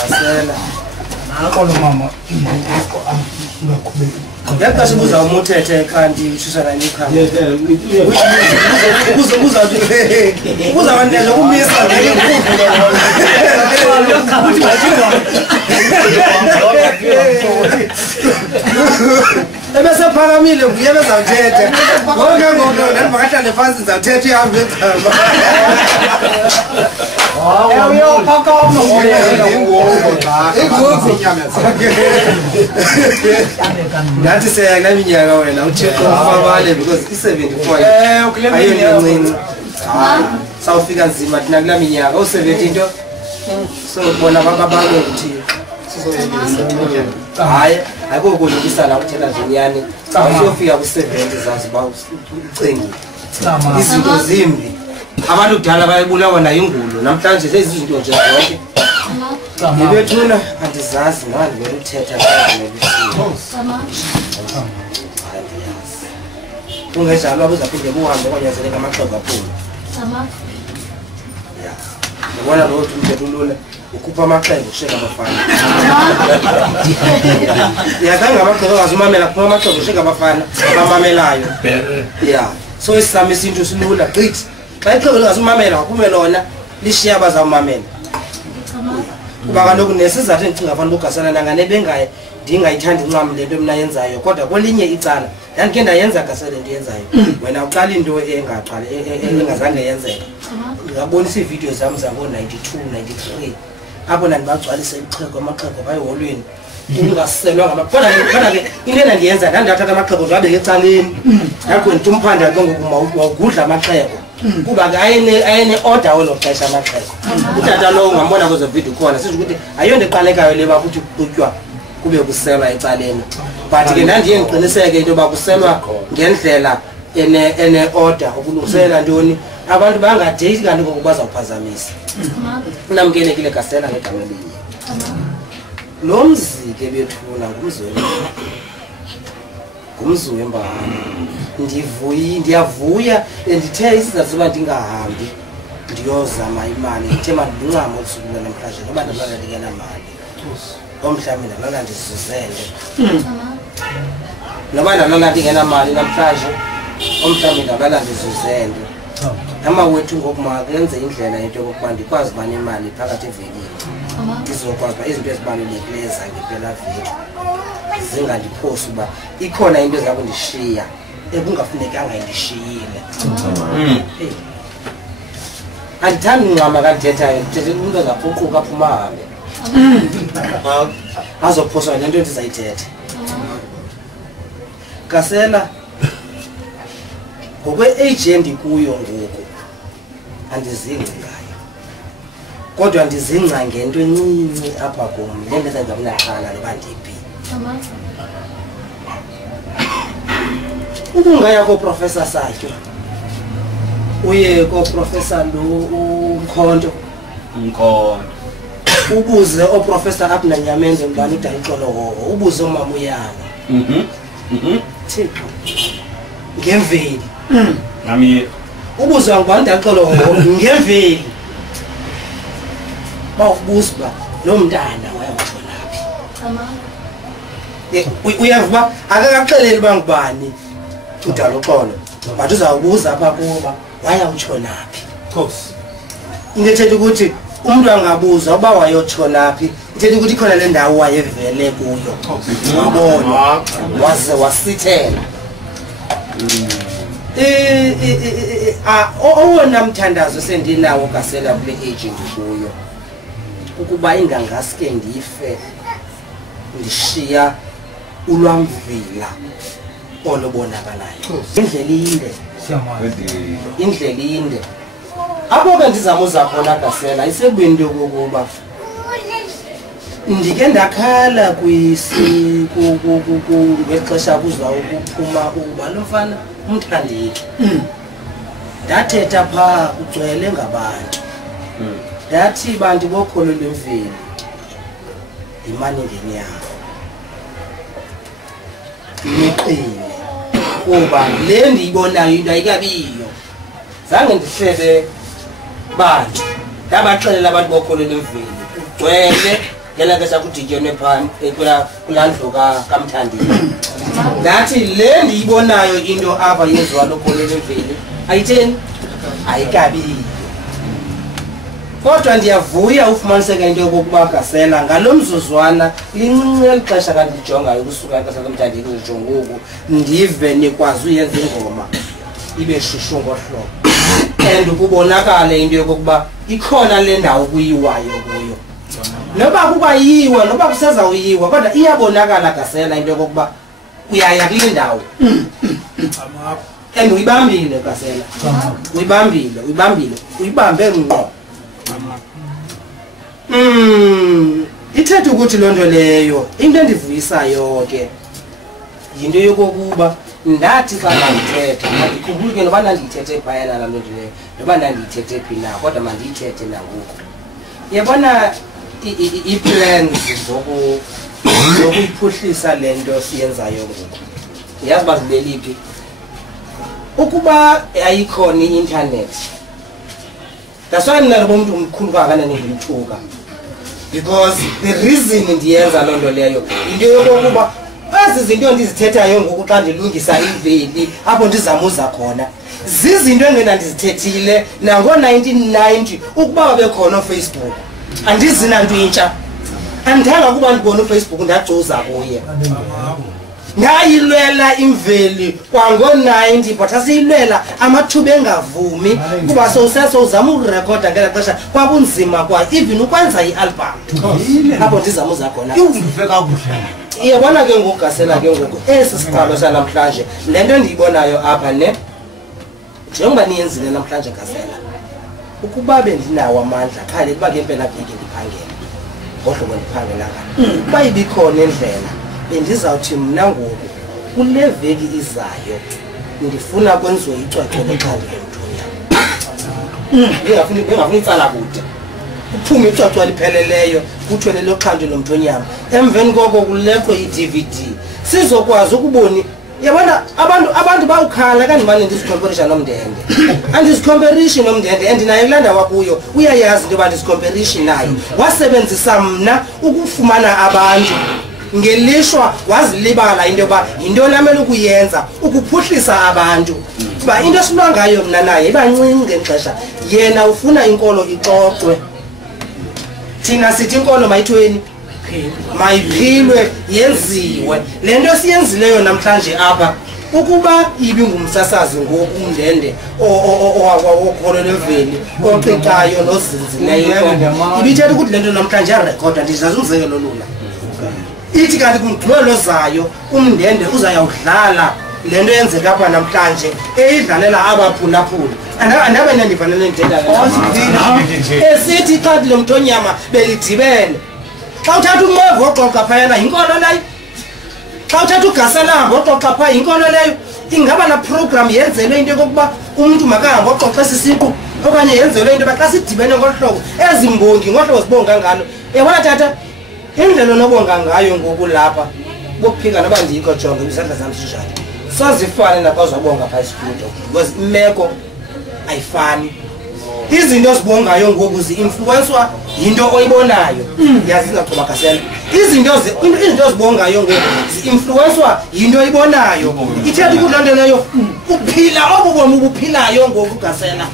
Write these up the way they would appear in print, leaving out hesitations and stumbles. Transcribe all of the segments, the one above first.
Kasela. Nakho lo mama ngakhubeka. Yakho sibuza umuthethe kanti ushisa la nyikhaya. Ubuza wandela kumisa ngeke ebese phakamile kuye bezawuthetha konke ngoku nanibahlale phansi zawuthetha ihambe ekhamba uyophakama ngathi seyakulaminyaka wena uthixo ufabale because i-74 ayonencinci sawufika nzima thina kula minyaka u-70 into sobona bababalo uthixo hayi ayikokulukisa la uthela zinyani awusofika ku-70 zazi ba ucingile izinto zimbi abantu kudala bayibulawa nayingulo namhlanje seyizinto nje zonke ngibethuna andizazi ngani vele uthetha kungenjalo abuzaphinde buhambe kwanyanzeleka amaxhego aphume ngibona lo umthetho ulula ukhupha amaxhego usheka abafana yazange amaxhego angazumamela kuphuma amaxhego usheka abafana abamamelayo ya so isizame isinto silula gqithi xa ixhego lingazumamela waphume lona lishiya abazawumamela kuba kaloku nesizathu endicinga fanele ugasana nangane bengaye ndingayithandi ncam le nto mna yenzayo kodwa kwelinye icala ndandikhe ndayenza gasele nto yenzayo wena uqala into engazange yenzeka ndingabonisa iividiyo zam zango-92 93 apho ndandibagcwalise ixhego amaxhego bayiholweni ungaselwa kodwa ke into endandiyenza ndandathatha amaxhego ndiwabeke ecaleni yakho ndithi umphanda ke ngoku wawugudla amaxhego kuba ke ayene-order welo xesha amaxhego utata lowo ungambona kwezo vidiyo khona sithi ukuthi ayonto eqalekayo le bakuthi kutywa kube kuselwa ecaleni but ke ndandiye ndiqiniseke into yoba kuselwa ngendlela ene-order ukulungiselela ntoni abantu bangadeyithi kanti ngoku bazawuphazamisa unamkelekile Kasela ngegama elinye lo mzi ke bethuna ngumzi wembahamba ndiyavuya ndithe isizathu soba ndingahambi ndiyozama imali ndithe mandincama ukusukela namhlanje noba ndalala ndingenamali omhlawumbi ndalala ndizuzele noba ndalala ndingenamali namhlanje omhlawumbi ndalala ndizuzele amawethu ngoku makenze indlela into yokokuba ndikwazi uba nemali phakathi evekini ndizokwazi uba izinto ezibalulekileyo zangempela veki zingandiphosi uba ikhona into eza kundishiya ekungafunekanga indishiyile andithandi ncama kandithethayo ndithethe umntu azaphuquka aphuma ahambe azophoswa le nto ndizayithetha Kasela ngokwe-age endikuyo ngoku andizingci ngayo kodwa ndizingca ngento encinci apha kum le nto ezenza kunaxhala noba ndiphi ukungaya kooprofesa Satyo uye kooprofesa lo uMkhonto ubuze ooprofesa Abner Nyamenze mbani udala uXolohoho ubuze umama uYanga Thixo ngemveli nami ubuze ngubani udala uXolohoho ngemveli bawubuza uba lo mntana wayawutshonaphi uyavuba uba akakaxeleli uba ngubani udala uXolo but uzawubuza apha kuba wayawutshonaphi into ethetha ukuthi umntu angabuza uba wayotshonaphi ithetha ukuthi ikhona le ndawo wayevele kuyo wabona waze wasithela owona mthandazo sendinawo Kasela kule age ndikuyo ukuba ingangaske ndife ndishiya ulwamvila olubonakalayo indlela inde apho ke ndizamuza khona Kasela isebweni into yokokuba ndike ndakhala ngexesha kuzwa ukuphuma ukuba lo mfana umthandeki ndathetha phaa kugcwele ngabantu ndathi bantu bokholo lwemveli yimani ngenyanga niqine kuba le ndiyibonayo into ayikabiyo zange ndihlebe bantu ndabaxelela abantu bokholo lwemveli kugcwele ngela ke sakudityonwe phan kulandlu kaMthandile ndathi le ndiyibonayo into apha yenziwa lokholo lemveli ayitheni ayikabi kodwa ndiyavuya ufumaniseka into yokokuba Gasela ngalomzuzwana lincinci elixesha kanti ndijongayo ukusuka xesha kaMthandile kuzotsho ngoku ndive nikwazi uyenza ingoma ibe shushu ngohlobo and kubonakala into yokokuba ikhona le ndawo kuyiwayo kuyo noba kuba yiwa noba kusezawuyiwa kodwa iyabonakala Gasela into yokokuba uyaya kule ndawo and uyibambile Gasela uyibambile uyibambe ngqo ithetha ukuthi loo nto leyo into endivuyisayo ke yinto yokokuba ndathi xa ndithetha andikhumbulike noba ndandiyithethe phayana laa nto leyo noba ndandiyithethe phi na kodwa mandiyithethe nangoku yabona ii-plans zokuyiphuhlisa le nto siyenzayo ngoku ndiyazi uba zibeliphi ukuba ayikhona i-intanethi that's why mna lobo mntu mkhulu kangakanani ndimthuka because the reason ndiyenza loo nto leyo yinto yokokuba ezi zinto ndizithethayo ngoku xa ndilungisa imveli apho ndizamuza khona zizinto endingena ndizithethile nango-1990 ukuba babekhona uFacebook andizinanto intsha andithanga ukuba ndibona uFacebook ndacuza kuye ndayilwela imveli kwango-90 but asiyilwela amathuba engavumi kuba sowuzama ukurekhoda ngela xesha kwakunzima kwa even ukwenza i-album apho ndizamuza khona iyabona ke ngoku Gasela ke ngoku esi siqalo sanamhlanje le nto endiyibonayo apha ne njengoba niyenzile namhlanje Gasela ukuba bendinawo amandla khale kuba ke impela veki ndiphangela ngohlobo ndiphangela ngalo ukuba ibikhona endlela bendizawuthi mna ngoku kule veki izayo ndifuna kwenziwe icwecwe leqhandile Mthonyama bengafuni itsala kude kuphume icwecwe lipheleleyo kuthiwe lelo qhandile Mthonyama emveni koko kuleqwe i-DVD sizokwazi ukuboni yabona abantu bawukhala kandimane ndizicomparison nomndende andizicomparison nomndende andinaye kulanda wakuyo uyayazi into yoba ndizicomparison naye wasebenzisa mna ukufumana abantu ngelishwa wazilibala into yoba yintoni amele ukuyenza ukuphuhlisa abantu kuba into esilwa ngayo mna naye ibancinci ngexesha yena ufuna inkolo ixoxwe thina sithi inkolo mayithweni mayiphilwe yenziwe le nto siyenzileyo namhlanje apha ukuba ibingumsasazi ngoku umndende okholo lemveli oqiqayo nozinzileyo ibithetha ukuthi le nto namhlanje yarekhoda ndizazi umzekelo lula ithi kanti kumgqibelo zayo umndende uzayawudlala le nto yenzeka apha namhlanje eyidlalela abaphulaphuli andabe nandifanele ndithetha esithi iqhandile Mthonyama belidibene xa uthatha umnqevu oxoxa phayana yinkolo leyo xa uthatha uGasela ngoxoxa phaa yinkolo leyo ingaba la program yenzelwe into yokokuba umntu makahambe oxoxa esisiqu okanye yenzelwe into yoba xa sidibene ngohlobo ezimbongi ngohlobo zibonga ngalo yabona tata indlela onobonga ngayo ngoku lapha bokuphika noba ndiyikho jonga izandla zam sinjani sazifane nakwazabonga phaa esitudio because imeko ayifani izinto zibongayo ngoku zi-influenswa yinto oyibonayo yazi ingaqhuba Gasela izinto zibongayo ngoku zi-influenswa yinto oyibonayo ithetha ukuthi loo nto leyo uphila obu bomi ubuphilayo ngoku Gasela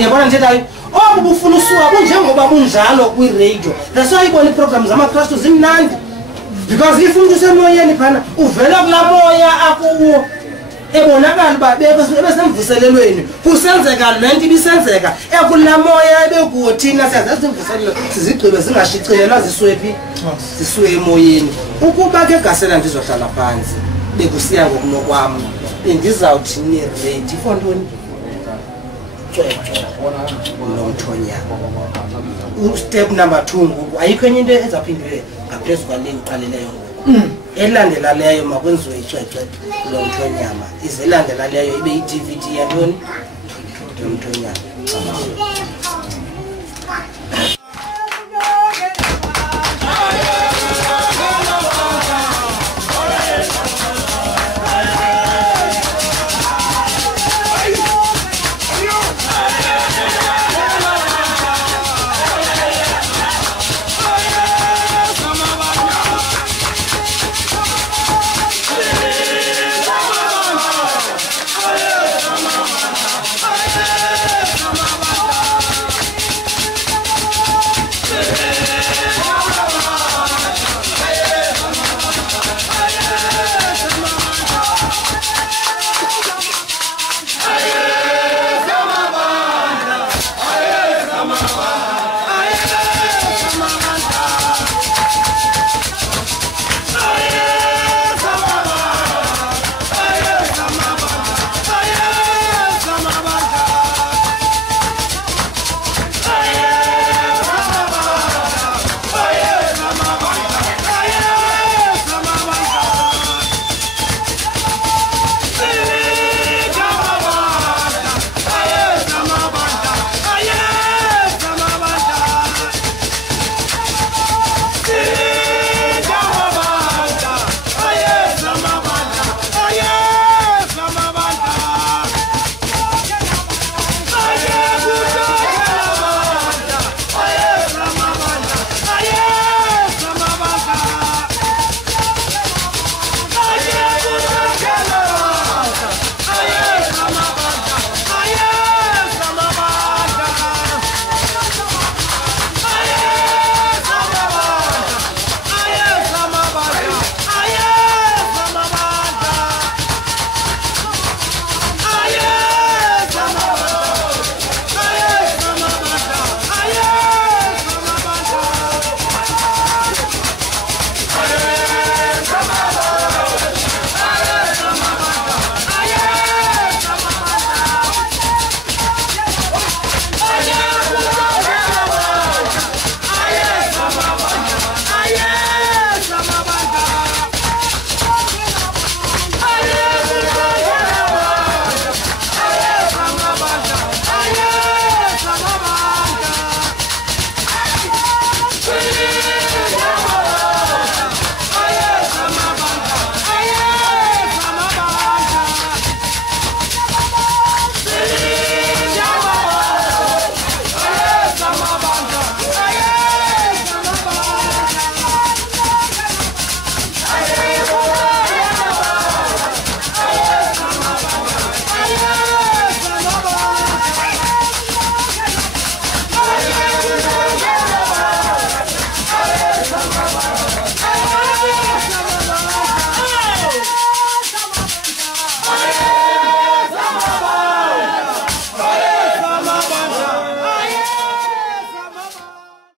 yabona ndithethayo obu bufuna usuka bunjengoba bunjalo kwiradio that's why ibona iiprogram zamakristu zimnandi because if umntu usemoyeni phana uvela kulaa moya akuwo ebonakala uba ebesemvuselelweni kusenzeka le nto ibisenzeka ekulaa moya ebekuwo thina siyazazi imvuselelo sizigqibe zingashicilelwa zisuwe phi zisuwe emoyeni ukuba ke Gasela ndizohlala phantsi bekusiya ngokunokwam bendizawuthi niredi for ntoni noMthonyama step number 2 ngoku ayikho enye into ezaphindwe ngaphezu kwale iqalileyo ngoku elandela leyo makwenziwe icwecwe loMthonyama izelandela leyo ibe i-DVD yantoni yoMthonyama